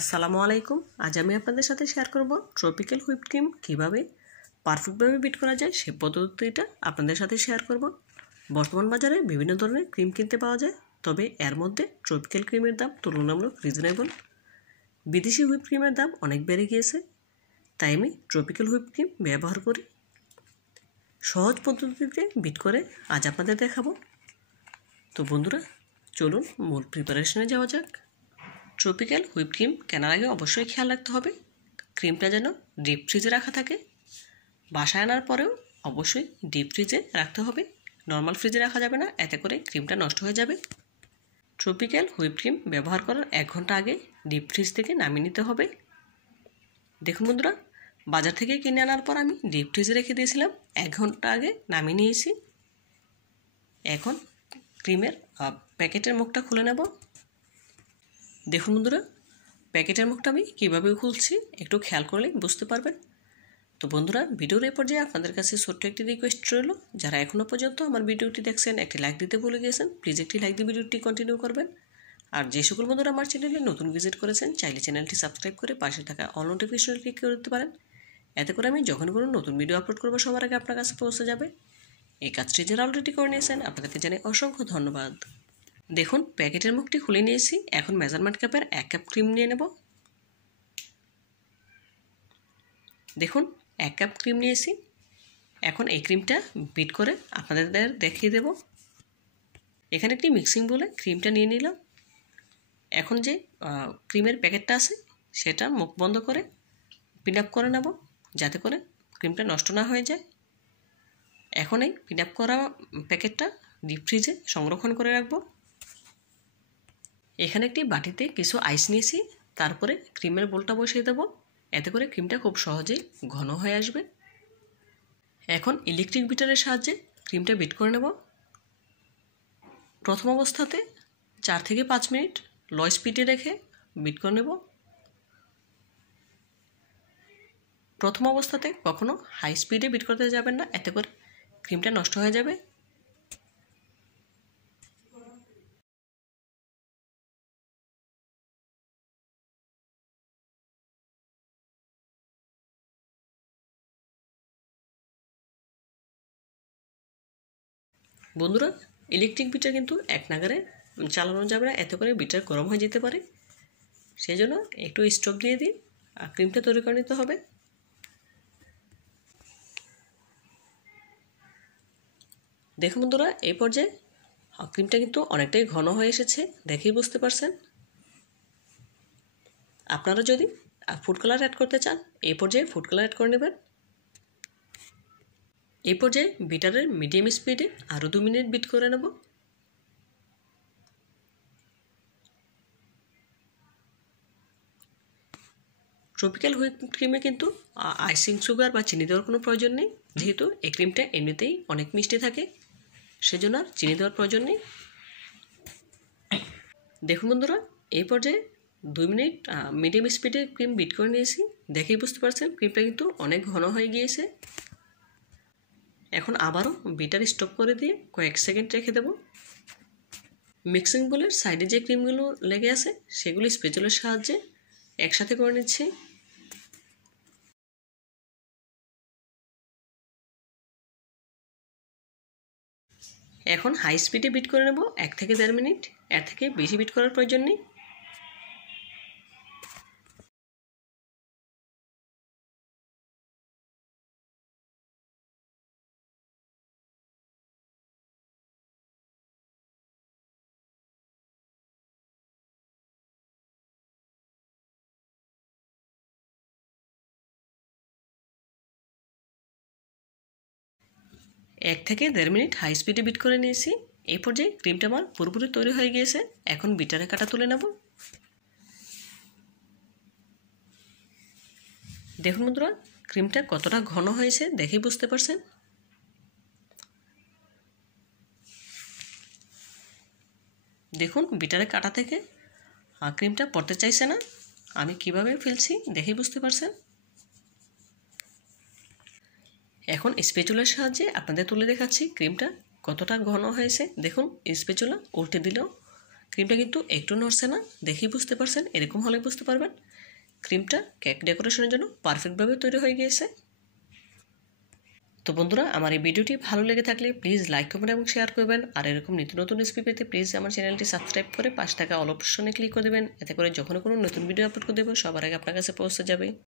আসসালামু আলাইকুম। আজ আমি আপনাদের সাথে শেয়ার করব ট্রপিক্যাল হুইপ ক্রিম কীভাবে পারফেক্টভাবে বিট করা যায় সেই পদ্ধতিটা আপনাদের সাথে শেয়ার করব। বর্তমান বাজারে বিভিন্ন ধরনের ক্রিম কিনতে পাওয়া যায়, তবে এর মধ্যে ট্রপিক্যাল ক্রিমের দাম তুলনামূলক রিজনেবল। বিদেশি হুইপ ক্রিমের দাম অনেক বেড়ে গিয়েছে, তাই আমি ট্রপিক্যাল হুইপ ক্রিম ব্যবহার করি। সহজ পদ্ধতিতে বিট করে আজ আপনাদের দেখাবো। তো বন্ধুরা, চলুন মূল প্রিপারেশনে যাওয়া যাক। ট্রপিক্যাল হুইপ ক্রিম কেনার আগে অবশ্যই খেয়াল রাখতে হবে ক্রিমটা যেন ডিপ ফ্রিজে রাখা থাকে। বাসায় আনার পরেও অবশ্যই ডিপ ফ্রিজে রাখতে হবে, নর্মাল ফ্রিজে রাখা যাবে না, এতে করে ক্রিমটা নষ্ট হয়ে যাবে। ট্রপিক্যাল হুইপ ক্রিম ব্যবহার করার 1 ঘন্টা আগে ডিপ ফ্রিজ থেকে নামিয়ে নিতে হবে। দেখুন বন্ধুরা, বাজার থেকে কিনে আনার পর আমি ডিপ ফ্রিজে রেখে দিয়েছিলাম, 1 ঘন্টা আগে নামিয়ে নিয়েছি। এখন ক্রিমের প্যাকেটের মুখটা খুলে নেব। দেখুন বন্ধুরা, প্যাকেটের মুখটা আমি কীভাবে খুলছি একটু খেয়াল করলে বুঝতে পারবেন। তো বন্ধুরা, ভিডিওর এই পর্যায়ে আপনাদের কাছে ছোট্ট একটি রিকোয়েস্ট রইল, যারা এখনও পর্যন্ত আমার ভিডিওটি দেখছেন একটি লাইক দিতে ভুলে গিয়েছেন, প্লিজ একটি লাইক দিয়ে ভিডিওটি কন্টিনিউ করবেন। আর যে সকল বন্ধুরা আমার চ্যানেলে নতুন ভিজিট করেছেন, চাইলে চ্যানেলটি সাবস্ক্রাইব করে পাশে থাকা অল নোটিফিকেশন ক্লিক করে দিতে পারেন। এতে করে আমি যখন কোনো নতুন ভিডিও আপলোড করবো সবার আগে আপনার কাছে পৌঁছে যাবে। এই কাজটি যারা অলরেডি করে নিয়েছেন আপনাদেরকে জানাই অসংখ্য ধন্যবাদ। দেখুন, প্যাকেটের মুখটি খুলে নিয়েছি। এখন মেজারমেন্ট কাপের 1 কাপ ক্রিম নিয়ে নেব। দেখুন, 1 কাপ ক্রিম নিয়েছি। এখন এই ক্রিমটা বিট করে আপনাদের দেখিয়ে দেব। এখানে একটি মিক্সিং বলে ক্রিমটা নিয়ে নিলাম। এখন যে ক্রিমের প্যাকেটটা আছে সেটা মুখ বন্ধ করে পিন আপ করে নেব, যাতে করে ক্রিমটা নষ্ট না হয়ে যায়। এখন এই পিন আপ করা প্যাকেটটা ডিপ ফ্রিজে সংরক্ষণ করে রাখবো। এখানে একটি বাটিতে কিছু আইস নিয়েছি, তারপরে ক্রিমের বোলটা বসিয়ে দেব, এতে করে ক্রিমটা খুব সহজেই ঘন হয়ে আসবে। এখন ইলেকট্রিক বিটারের সাহায্যে ক্রিমটা বিট করে নেব। প্রথম অবস্থাতে 4 থেকে 5 মিনিট লো স্পিডে রেখে বিট করে নেব। প্রথম অবস্থাতে কখনো হাই স্পিডে বিট করতে যাবেন না, এতে করে ক্রিমটা নষ্ট হয়ে যাবে। বন্ধুরা, ইলেকট্রিক বিটার কিন্তু এক নাগারে চালানো যাবে না, এতে করে বিটার গরম হয়ে যেতে পারে। সেই জন্য একটু স্টোভ দিয়ে দিই আর ক্রিমটা তৈরি করে নিতে হবে। দেখুন বন্ধুরা, এই পর্যায়ে ক্রিমটা কিন্তু অনেকটাই ঘন হয়ে এসেছে, দেখেই বুঝতে পারছেন। আপনারা যদি ফুড কালার অ্যাড করতে চান, এই পর্যায়ে ফুড কালার অ্যাড করে নেবেন। এই পর্যায়ে বিটারের মিডিয়াম স্পিডে আরও 2 মিনিট বিট করে নেব। ট্রপিক্যাল হুইপ ক্রিমে কিন্তু আইসিং সুগার বা চিনি দেওয়ার কোনো প্রয়োজন নেই, যেহেতু এই ক্রিমটা এমনিতেই অনেক মিষ্টি থাকে, সেজন্য আর চিনি দেওয়ার প্রয়োজন নেই। দেখুন বন্ধুরা, এই পর্যায়ে 2 মিনিট মিডিয়াম স্পিডে ক্রিম বিট করে নিয়েছি, দেখেই বুঝতে পারছেন ক্রিমটা কিন্তু অনেক ঘন হয়ে গিয়েছে। এখন আবারও বিটার স্টপ করে দিয়ে কয়েক সেকেন্ড রেখে দেব। মিক্সিং বোলের সাইডে যে ক্রিমগুলো লেগে আছে সেগুলো স্প্যাচুলার সাহায্যে একসাথে করে নিচ্ছি। এখন হাই স্পিডে বিট করে নেব 1 থেকে 1.5 মিনিট, এর থেকে বেশি বিট করার প্রয়োজন নেই। এক থেকে 1.5 মিনিট হাই স্পিডে বিট করে নিয়েছি। এই পর্যায়ে ক্রিমটা আমার পুরোপুরি তৈরি হয়ে গিয়েছে। এখন বিটারে কাটা তুলে নেব। দেখুন বন্ধুরা, ক্রিমটা কতটা ঘন হয়েছে দেখেই বুঝতে পারছেন। দেখুন, বিটারে কাটা থেকে ক্রিমটা পড়তে চাইছে না, আমি কিভাবে ফেলছি দেখেই বুঝতে পারছেন। এখন স্প্যাচুলার সাহায্যে আপনাদের তুলে দেখাচ্ছি ক্রিমটা কতটা ঘন হয়েছে। দেখুন, স্প্যাচুলা উল্টে দিলেও ক্রিমটা কিন্তু একটু নড়ছে না, দেখেই বুঝতে পারছেন। এরকম হলে বুঝতে পারবেন ক্রিমটা কেক ডেকোরেশনের জন্য পারফেক্টভাবে তৈরি হয়ে গিয়েছে। তো বন্ধুরা, আমার এই ভিডিওটি ভালো লেগে থাকলে প্লিজ লাইক, কমেন্ট এবং শেয়ার করবেন। আর এরকম নিত্য নতুন রেসিপি পেতে প্লিজ আমার চ্যানেলটি সাবস্ক্রাইব করে পাশে থাকা অল অপশনে ক্লিক করে দেবেন। এতে করে যখন কোনো নতুন ভিডিও আপলোড করে দেবো সবার আগে আপনার কাছে পৌঁছে যাবে।